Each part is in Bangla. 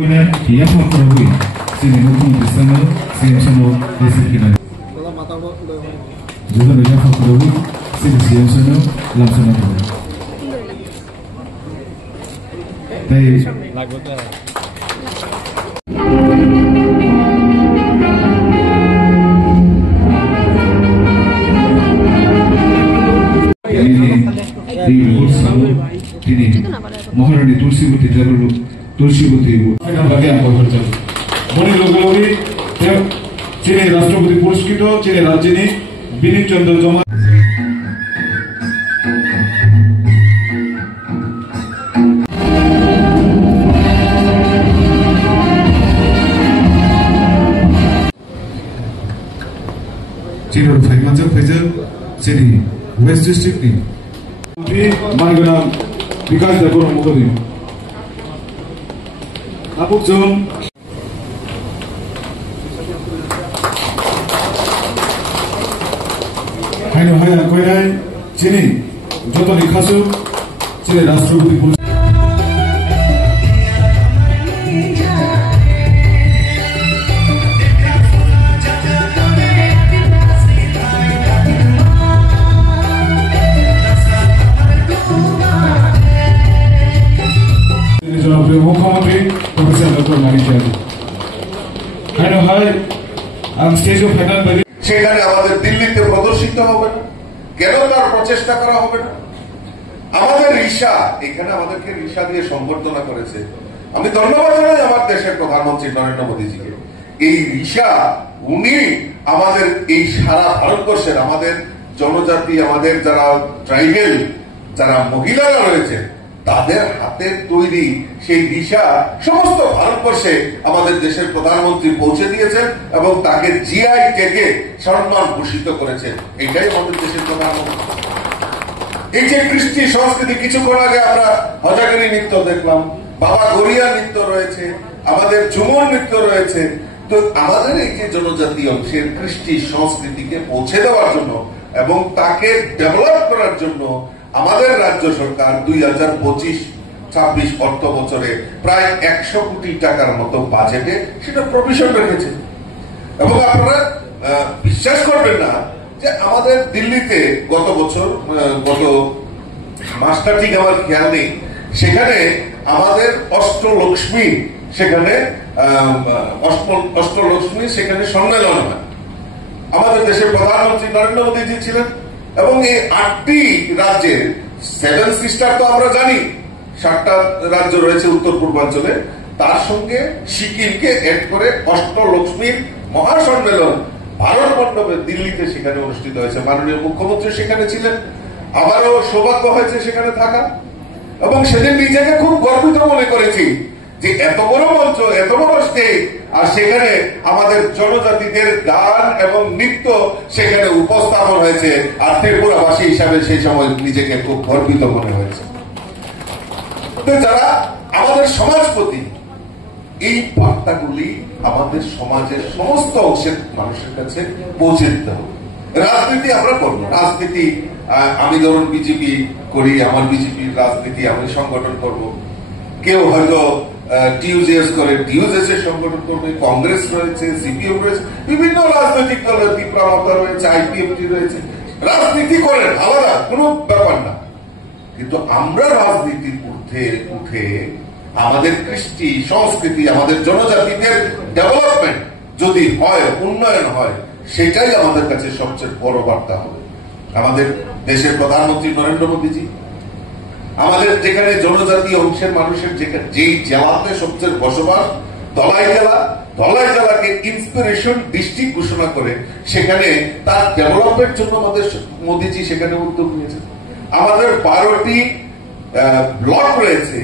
Kemudian dia memperoleh sini hukum di sana, sini semua desa kita. Juga dia memperoleh sini semua langsung ada. Tapi ini মহারানী তুলসীবতী জাগরণ তুলসীবতী বাগিয়ান করছেন মনি লোকগুলি চীনের রাষ্ট্রপতি পুরস্কৃত চীনের রাজধানী বিনীত চন্দ্র জমা চীনের ফাইমানজों फैजों चीनी वेस्ट डिस्ट्रिक्टनि मानगोनां बिकास बर' महोदय आबुकजों हायनो हाया कयनाय चीनी जतनि खासु चीनी राष्ट्रपति মুখ্যমন্ত্রী প্রফেসর ডক্টর মানিক সেখানে আমাদের দিল্লিতে প্রদর্শিত হবে না কেন তার প্রচেষ্টা করা হবে না আমাদের ঋষা এখানে আমাদেরকে ঋষা দিয়ে সম্বর্ধনা করেছে আমি ধন্যবাদ জানাই আমার দেশের প্রধানমন্ত্রী নরেন্দ্র মোদীজিকে এই ঋষা উনি আমাদের এই সারা ভারতবর্ষের আমাদের জনজাতি আমাদের যারা ট্রাইবেল যারা মহিলারা রয়েছে তাদের হাতের তৈরি সেই দিশা সমস্ত ভারতবর্ষে আমাদের দেশের প্রধানমন্ত্রী পৌঁছে দিয়েছেন এবং তাকে জিআই ট্যাগে সম্মান ভূষিত করেছেন এটাই আমাদের দেশের প্রধানমন্ত্রী এই যে কৃষ্টি সংস্কৃতি কিছুক্ষণ আগে আমরা হজাগিরি নৃত্য দেখলাম বাবা গড়িয়া নৃত্য রয়েছে আমাদের ঝুমুর নৃত্য রয়েছে তো আমাদের এই যে জনজাতি অংশের কৃষ্টি সংস্কৃতিকে পৌঁছে দেওয়ার জন্য এবং তাকে ডেভেলপ করার জন্য আমাদের রাজ্য সরকার 2025-26 অর্থ বছরে প্রায় 100 কোটি টাকার মতো বাজেটে সেটা প্রভিশন রেখেছে এবং আপনারা বিশ্বাস করবেন না যে আমাদের দিল্লিতে গত বছর গত মাসটা ঠিক আমার খেয়াল নেই সেখানে আমাদের অষ্টলক্ষ্মী সেখানে সেখানে সম্মেলন হয় আমাদের দেশের প্রধানমন্ত্রী নরেন্দ্র মোদীজি ছিলেন এবং এই 8টি রাজ্যের 7 সিস্টার তো আমরা জানি 7টা রাজ্য রয়েছে উত্তর পূর্বাঞ্চলে তার সঙ্গে সিকিমকে এড করে অষ্টলক্ষ্মীর মহাসম্মেলন ভারত মণ্ডপে দিল্লিতে সেখানে অনুষ্ঠিত হয়েছে মাননীয় মুখ্যমন্ত্রী সেখানে ছিলেন আমারও সৌভাগ্য হয়েছে সেখানে থাকা এবং সেদিন নিজেকে খুব গর্বিত মনে করেছি যে এত বড় মঞ্চ এত বড় স্টেজ আর সেখানে আমাদের জনজাতিদের গান এবং নৃত্য সেখানে উপস্থাপন হয়েছে আর ত্রিপুরাবাসী হিসাবে সেই সময় নিজেকে খুব গর্বিত মনে হয়েছে যারা আমাদের সমাজপতি এই বার্তাগুলি আমাদের সমাজের সমস্ত অংশের মানুষের কাছে পৌঁছে দিতে হবে রাজনীতি আমরা করবো রাজনীতি আমি ধরুন বিজেপি করি আমার বিজেপির রাজনীতি আমি সংগঠন করব কেউ হয়তো টিউজেস করে টিউজেস এর সংগঠন করবে কংগ্রেস রয়েছে সিপিএম রয়েছে বিভিন্ন রাজনৈতিক দল তীব্রমতা রয়েছে আইপিএফটি রয়েছে রাজনীতি করেন আলাদা কোনো ব্যাপার না কিন্তু আমরা রাজনীতির ঊর্ধ্বে উঠে আমাদের কৃষ্টি সংস্কৃতি আমাদের জনজাতিদের ডেভেলপমেন্ট যদি হয় উন্নয়ন হয় সেটাই আমাদের কাছে সবচেয়ে বড় বার্তা হবে আমাদের দেশের প্রধানমন্ত্রী নরেন্দ্র মোদীজি আমাদের যেখানে জনজাতি অংশের মানুষের যেই জেলাতে সবচেয়ে বসবাস ধলাই জেলাকে ইন্সপিরেশন ডিস্ট্রিক্ট ঘোষণা করে সেখানে তার ডেভেলপমেন্টের জন্য আমাদের মোদীজি সেখানে উদ্যোগ নিয়েছেন আমাদের 12টি ব্লক রয়েছে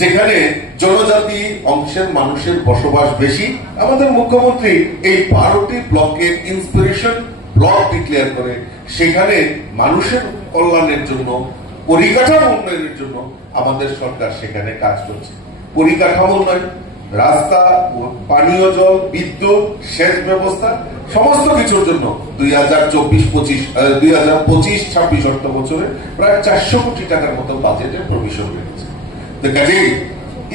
যেখানে জনজাতি অংশের মানুষের বসবাস বেশি আমাদের মুখ্যমন্ত্রী এই 12টি ব্লকের ইন্সপিরেশন ব্লক ডিক্লেয়ার করে সেখানে মানুষের কল্যাণের জন্য পরিকাঠামো উন্নয়নের জন্য আমাদের সরকার সেখানে কাজ করছে পরিকাঠামো উন্নয়ন রাস্তা পানীয় জল বিদ্যুৎ সেচ ব্যবস্থা সমস্ত কিছুর জন্য 2024-25 অর্থ বছরে প্রায় 400 কোটি টাকার মতো বাজেটের প্রভিশন রয়েছে কাজেই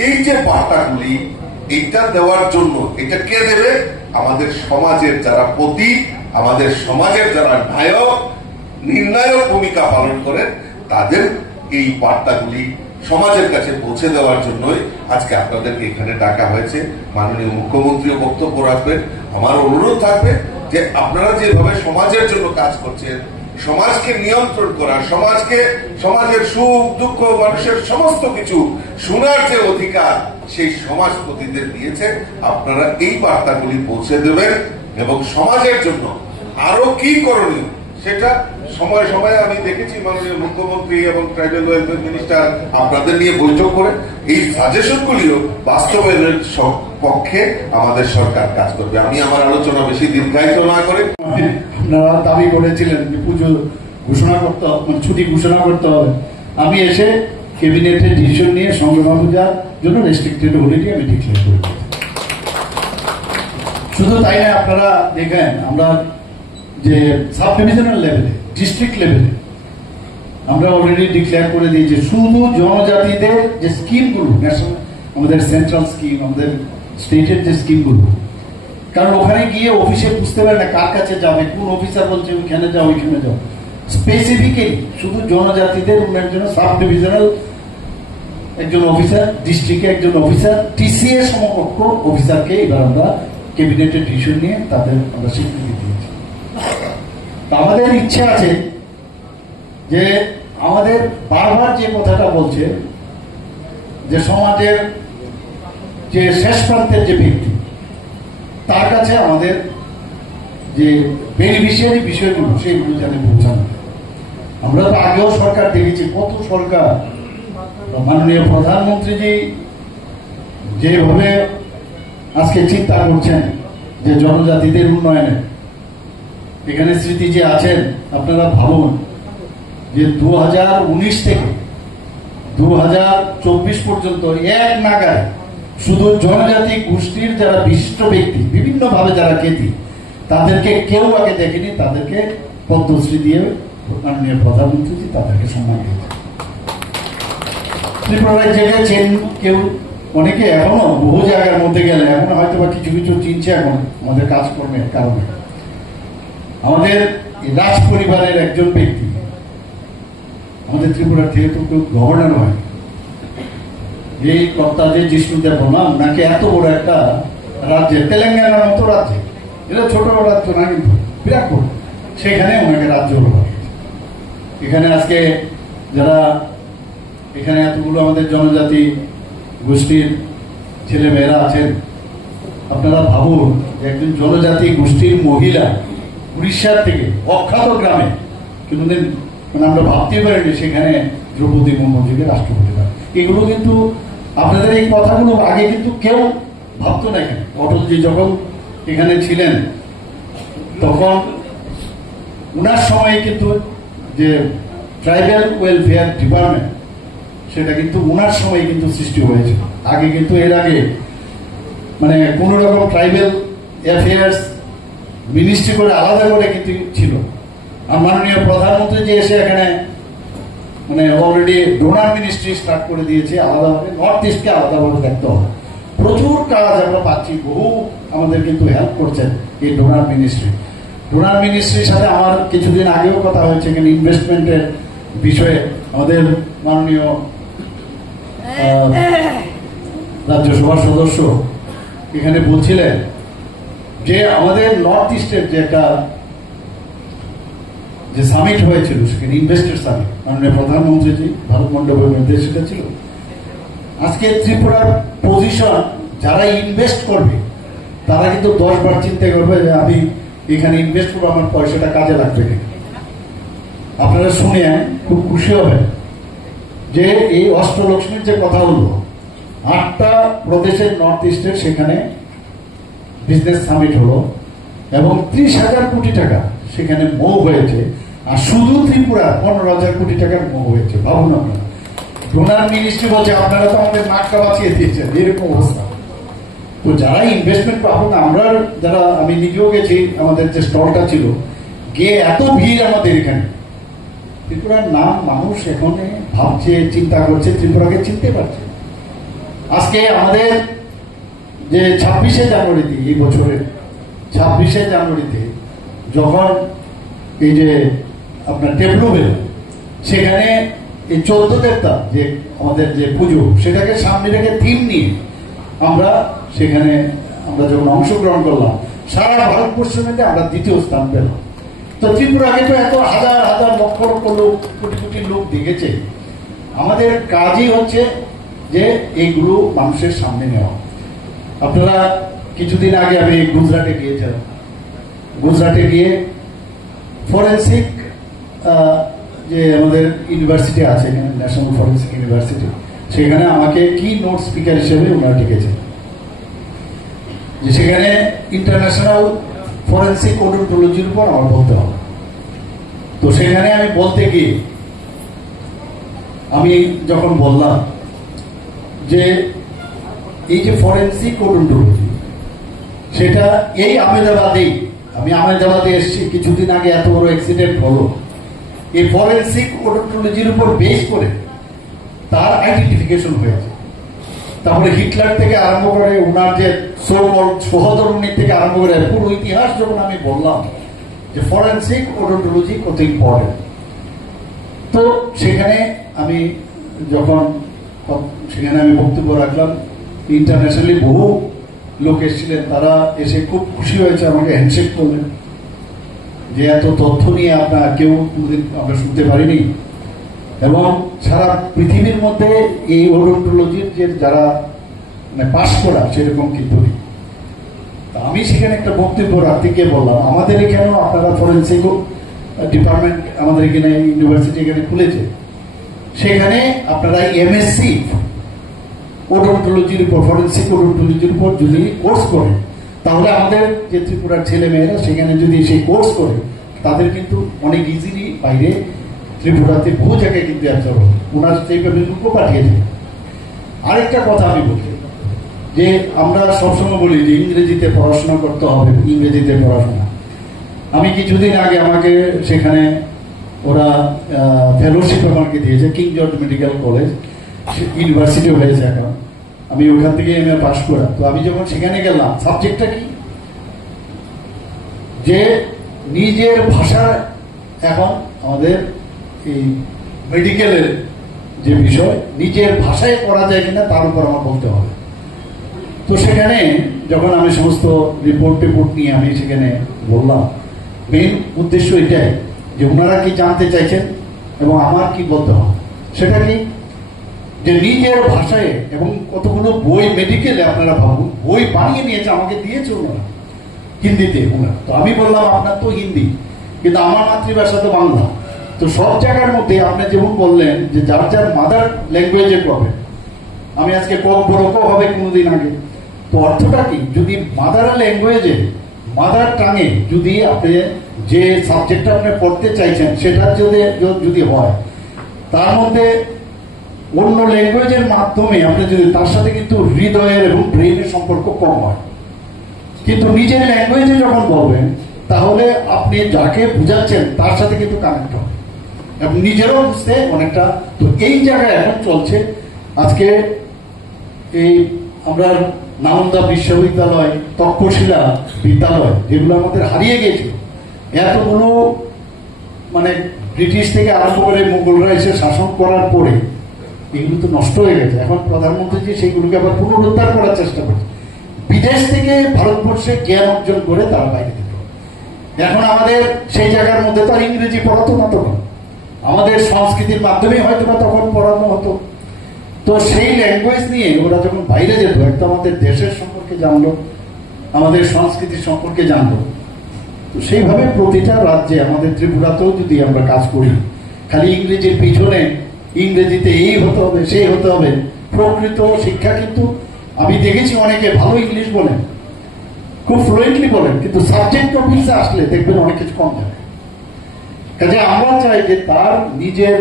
এই যে বার্তাগুলি এইটা দেওয়ার জন্য, এটা কে দেবে? আমাদের সমাজের যারা পতি, আমাদের সমাজের যারা নায়ক, নির্ণায়ক ভূমিকা পালন করে, তাদের এই বার্তাগুলি সমাজের কাছে পৌঁছে দেওয়ার জন্যই আজকে আপনাদেরকে এখানে ডাকা হয়েছে। মাননীয় মুখ্যমন্ত্রীও বক্তব্য রাখবেন। আমার অনুরোধ থাকবে যে আপনারা যেভাবে সমাজের জন্য কাজ করছেন, সমাজকে নিয়ন্ত্রণ করা, সমাজের সুখ দুঃখ, মানুষের সমস্ত কিছু শোনার যে অধিকার সেই সমাজপতিদের দিয়েছে, আপনারা এই বার্তাগুলি পৌঁছে দেবেন এবং সমাজের জন্য আরো কি করণীয় সেটা সময় সময় আমি দেখেছি মাননীয় মুখ্যমন্ত্রী এবং ট্রাইবাল ওয়েলফেয়ার মিনিস্টার আপনাদের নিয়ে বৈঠক করে এই সাজেশনগুলিও বাস্তবায়নের পক্ষে আমাদের সরকার কাজ করবে। আমি আমার আলোচনা বেশি দীর্ঘায়িত না করে, আপনারা দাবি করেছিলেন যে পুজো ঘোষণা করতে হবে, ছুটি ঘোষণা করতে হবে, আমি এসে ক্যাবিনেটের ডিসিশন নিয়ে সংগ্রাম পূজার জন্য রেস্ট্রিক্টেড হলিডে আমি ডিক্লেয়ার করে দিয়েছি। শুধু তাই না, আপনারা দেখেন আমরা যে সাব ডিভিশনাল লেভেলে, ডিস্ট্রিক্ট লেভেলে আমরা অলরেডি ডিক্লেয়ার করে দিয়েছি শুধু জনজাতিদের যে স্কিমগুলো, ন্যাশনাল আমাদের সেন্ট্রাল স্কিম, আমাদের স্টেটের যে স্কিমগুলো, কারণ ওখানে গিয়ে অফিসে বুঝতে পারে না কার কাছে যাবে, কোন অফিসার বলছে ওইখানে যাও ওইখানে যাও। স্পেসিফিক্যালি শুধু জনজাতিদের উন্নয়নের জন্য সাব ডিভিশনাল একজন অফিসার, ডিস্ট্রিক্টে একজন অফিসার, টিসিএ সমকক্ষ অফিসারকে এবার আমরা ক্যাবিনেটের ডিসিশন নিয়ে তাদের আমরা স্বীকৃতি দিয়েছি। আমাদের ইচ্ছা আছে যে আমাদের বারবার যে কথাটা বলছে যে সমাজের যে শেষ প্রান্তের যে ব্যক্তি, তার কাছে আমাদের যে বেনিফিশিয়ারি বিষয়গুলো সেইগুলো যাতে পৌঁছানো। আমরা তো আগেও সরকার দেখেছি, কত সরকার, মাননীয় প্রধানমন্ত্রীজি যেভাবে আজকে চিন্তা করছেন যে জনজাতিদের উন্নয়নে, এখানে স্মৃতি যে আছেন, আপনারা ভাবুন যে 2019 থেকে 2024 পর্যন্ত এক নাগাড়ে শুধু জনজাতি গোষ্ঠীর যারা বিশিষ্ট ব্যক্তি, বিভিন্ন ভাবে যারা খ্যাতি, তাদেরকে কেউ আগে দেখেনি, তাদেরকে পদ্মশ্রী দিয়ে মাননীয় প্রধানমন্ত্রী তাদেরকে সম্মান দিয়েছে। ত্রিপুরায় জেগেছেন কেউ, অনেকে এখনো বহু জায়গার মধ্যে গেলে এখন হয়তো বা কিছু কিছু চিনছে এখন আমাদের কাজকর্মের কারণে। আমাদের রাজ পরিবারের একজন ব্যক্তি আমাদের ত্রিপুরা থেকে তো কেউ গভর্নর হয়, এই কর্তা যে জিষ্ণুদেব বর্মা, নাকি এত বড় একটা রাজ্যে, তেলেঙ্গানার মতো রাজ্যে, এটা ছোট রাজ্য না কিন্তু বিরাট বড়, সেখানে ওনাকে রাজ্য হলো। এখানে আজকে যারা এখানে এতগুলো আমাদের জনজাতি গোষ্ঠীর ছেলে মেয়েরা আছেন, আপনারা ভাবুন একজন জনজাতি গোষ্ঠীর মহিলা উড়িষ্যার থেকে অখ্যাত গ্রামে, কিন্তু মানে আমরা ভাবতে পারিনি সেখানে দ্রৌপদী মুর্মুজিকে রাষ্ট্রপতি হয়। এগুলো কিন্তু আপনাদের এই কথাগুলো আগে কিন্তু কেউ ভাবতো না। এখানে অটলজি যখন এখানে ছিলেন তখন উনার সময় কিন্তু যে ট্রাইবাল ওয়েলফেয়ার ডিপার্টমেন্ট, সেটা কিন্তু উনার সময় কিন্তু সৃষ্টি হয়েছে। আগে কিন্তু এর আগে মানে কোন রকম ট্রাইবাল অ্যাফেয়ার্স মিনিস্ট্রি করে আলাদা করে কিন্তু ছিল। আর মাননীয় প্রধানমন্ত্রী যে এসে এখানে মানে অলরেডি ডোনার মিনিস্ট্রি স্টার্ট করে দিয়েছে, আলাদাভাবে নর্থ ইস্টকে আলাদাভাবে দেখতে হবে। প্রচুর কাজ আমরা পাচ্ছি, বহু আমাদের কিন্তু হেল্প করছেন এই ডোনার মিনিস্ট্রি। ডোনার মিনিস্ট্রির সাথে আমার কিছুদিন আগেও কথা হয়েছে, এখানে ইনভেস্টমেন্টের বিষয়ে আমাদের মাননীয় রাজ্যসভার সদস্য এখানে বলছিলেন যে আমাদের নর্থ ইস্টের যে একটা যে সামিট হয়েছিল, সেখানে ইনভেস্টার সামিট, মাননীয় প্রধানমন্ত্রীজি ভারত মণ্ডপের মধ্যে সেটা ছিল। আজকে ত্রিপুরার পজিশন, যারা ইনভেস্ট করবে তারা কিন্তু 10 বার চিন্তা করবে যে আমি এখানে ইনভেস্ট করবো, আমার পয়সাটা কাজে লাগবে কিনা। আপনারা শুনে খুব খুশি হবেন যে এই অষ্টলক্ষ্মীর যে কথা হলো, 8টা প্রদেশের নর্থ ইস্টের সেখানে বিজনেস সামিট হলো এবং 30,000 কোটি টাকা সেখানে মুভ হয়েছে। আর শুধু ত্রিপুরা 15,000 কোটি টাকার মুভ হয়েছে। ভাবুন আপনারা, ডোনার মিনিস্ট্রি বলছে আপনারা তো আমাদের নাকটা বাঁচিয়ে দিয়েছেন, এরকম অবস্থা। তো যারা ইনভেস্টমেন্ট পাবো না, আমরা যারা, আমি নিজেও গেছি, আমাদের যে স্টলটা ছিল, গিয়ে এত ভিড় আমাদের এখানে। ত্রিপুরার নাম মানুষ এখন ভাবছে, চিন্তা করছে, ত্রিপুরাকে চিনতে পারছে। আজকে আমাদের যে 26শে জানুয়ারিতে, এই বছরের 26শে জানুয়ারিতে যখন এই যে আপনার টেবলু বেল, সেখানে এই 14 দেবতা যে আমাদের যে পুজো, সেটাকে সামনে রেখে থিম নিয়ে আমরা সেখানে আমরা যখন অংশগ্রহণ করলাম, সারা ভারতবর্ষের মধ্যে আমরা 2য় স্থান পেলাম। তো ত্রিপুরাকে তো এত হাজার হাজার লক্ষ লক্ষ লোক, কোটি কোটি লোক দেখেছে। আমাদের কাজই হচ্ছে যে এইগুলো মানুষের সামনে নেওয়া। আপনারা কিছুদিন আগে আমি গুজরাটে গিয়েছিলাম। গুজরাটে গিয়ে ফরেন্সিক যে আমাদের ইউনিভার্সিটি আছে এখানে, ন্যাশনাল ফরেন্সিক ইউনিভার্সিটি, সেখানে আমাকে কি নোট স্পিকার হিসেবে ওনারা ডেকেছে, যে সেখানে ইন্টারন্যাশনাল ফরেন্সিক ওডোন্টোলজির উপর আমার বলতে হবে। তো সেখানে আমি বলতে গিয়ে আমি যখন বললাম যে এই যে ফরেন্সিক ওডোন্টোলজি, সেটা এই আহমেদাবাদেই, আমি আহমেদাবাদে এসেছি কিছুদিন আগে, এত বড় অ্যাক্সিডেন্ট হলো, এই ফরেন্সিক ওডোন্টোলজির উপর বেস করে তার আইডেন্টিফিকেশন হয়েছে। তারপরে হিটলার থেকে আরম্ভ করে ওনার যে সহধর্মী থেকে আরম্ভ করে পুরো ইতিহাস যখন আমি বললাম যে ফরেন্সিক ওডোন্টোলজি কত ইম্পর্টেন্ট, তো সেখানে আমি যখন সেখানে আমি বক্তব্য রাখলাম, ইন্টারন্যাশনালি বহু লোক এসেছিলেন, তারা এসে খুব খুশি হয়েছে, আমাকে হ্যান্ডশেক করলেন যে এত তথ্য নিয়ে আপনার কেউ কোনোদিন আমরা শুনতে পারিনি। এবং সারা পৃথিবীর মধ্যে এই ওডোন্টোলজির যে যারা মানে পাশ করা সেরকম কিন্তু নেই। আমি সেখানে একটা বক্তব্য রাখতে গিয়ে বললাম, আমাদের এখানেও আপনারা ফরেন্সিক ডিপার্টমেন্ট আমাদের এখানে ইউনিভার্সিটি এখানে খুলেছে, সেখানে আপনারা এমএসসি ওডোন্টোলজির উপর, ফরেন্সিক ওডোন্টোলজির উপর যদি কোর্স করে, তাহলে আমাদের যে ত্রিপুরার ছেলে মেয়েরা সেখানে যদি সেই কোর্স করে, তাদের কিন্তু অনেক ইজিলি বাইরে ত্রিপুরাতে বহু জায়গায় কিন্তু একটা ওনার সেইভাবে গ্রুপও পাঠিয়েছে। আরেকটা কথা আমি বলি যে আমরা সবসময় বলি যে ইংরেজিতে পড়াশোনা করতে হবে, ইংরেজিতে পড়াশোনা। আমি কিছুদিন আগে আমাকে সেখানে ওরা ফেলোশিপ আমাকে দিয়েছে, king George medical college university হয়েছে এখন, আমি ওখান থেকে এমএ পাস করা। তো আমি যখন সেখানে গেলাম, সাবজেক্টটা কি, যে নিজের ভাষা, এখন আমাদের এই মেডিকেলের যে বিষয়, নিজের ভাষায় পড়া যায় কিনা তার উপর আমার বলতে হবে। তো সেখানে যখন আমি সমস্ত রিপোর্ট নিয়ে আমি সেখানে বললাম, মেইন উদ্দেশ্য এটাই যে ওনারা কি জানতে চাইছেন এবং আমার কি বলতে হবে, সেটা কি যে নিজের ভাষায়। এবং কতগুলো বই মেডিকেলে আপনারা ভাবুন, বই বানিয়ে নিয়েছে, আমাকে দিয়েছে ওনারা হিন্দিতে ওনারা। তো আমি বললাম আপনার তো হিন্দি, কিন্তু আমার মাতৃভাষা তো বাংলা। তো সব জায়গার মধ্যে আপনি যেমন বললেন যে যার যার মাদার ল্যাঙ্গুয়েজে প্রবলেম, আমি আজকে কক বড় ক হবে কোনোদিন আগে, তো অর্থটা কি, যদি মাদার ল্যাঙ্গুয়েজে, মাদার টাঙে যদি আপনি যে সাবজেক্টটা আপনি পড়তে চাইছেন সেটা যদি হয়, তার মধ্যে অন্য ল্যাঙ্গুয়েজের মাধ্যমে আপনি যদি তার সাথে কিন্তু হৃদয়ের এবং ব্রেনের সম্পর্ক কম হয়। কিন্তু নিজের ল্যাঙ্গুয়েজে যখন বলবেন, তাহলে আপনি যাকে বুঝাচ্ছেন তার সাথে কিন্তু কানেক্ট হবে এবং নিজেরও বুঝতে অনেকটা। তো এই জায়গায় এখন চলছে আজকে এই আমরা নালন্দা বিশ্ববিদ্যালয়, তক্ষশিলা বিদ্যালয়, যেগুলো আমাদের হারিয়ে গেছিল, এতগুলো মানে ব্রিটিশ থেকে আরম্ভ করে মুঘলরা এসে শাসন করার পরে এগুলো তো নষ্ট হয়ে গেছে। এখন প্রধানমন্ত্রী যে সেইগুলোকে আবার পুনরুদ্ধার করার চেষ্টা করছে, বিদেশ থেকে ভারতবর্ষে জ্ঞান অর্জন করে তারা বাইরে দিত। এখন আমাদের সেই জায়গার মধ্যে তো আর ইংরেজি পড়াতো না, তখন আমাদের সংস্কৃতির মাধ্যমে হয়তো বা তখন পড়ানো হতো। তো সেই ল্যাঙ্গুয়েজ নিয়ে ওরা যখন বাইরে যেত, একটা আমাদের দেশের সম্পর্কে জানলো, আমাদের সংস্কৃতির সম্পর্কে জানলো। তো সেইভাবে প্রতিটা রাজ্যে, আমাদের ত্রিপুরাতেও যদি আমরা কাজ করি, খালি ইংরেজির পিছনে ইংরেজিতে এই হতে হবে সেই হতে হবে, প্রকৃত শিক্ষা কিন্তু আমি দেখেছি অনেকে ভালো ইংলিশ বলেন, খুব ফ্লুয়েন্টলি বলেন, কিন্তু সাবজেক্ট অফিসে আসলে দেখবেন অনেক কিছু কম যায়। কাজে আমরা চাই যে তার নিজের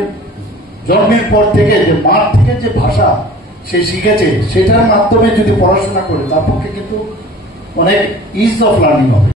জন্মের পর থেকে যে মার থেকে যে ভাষা সে শিখেছে, সেটার মাধ্যমে যদি পড়াশোনা করে, তার পক্ষে কিন্তু অনেক ইজ অফ লার্নিং হবে।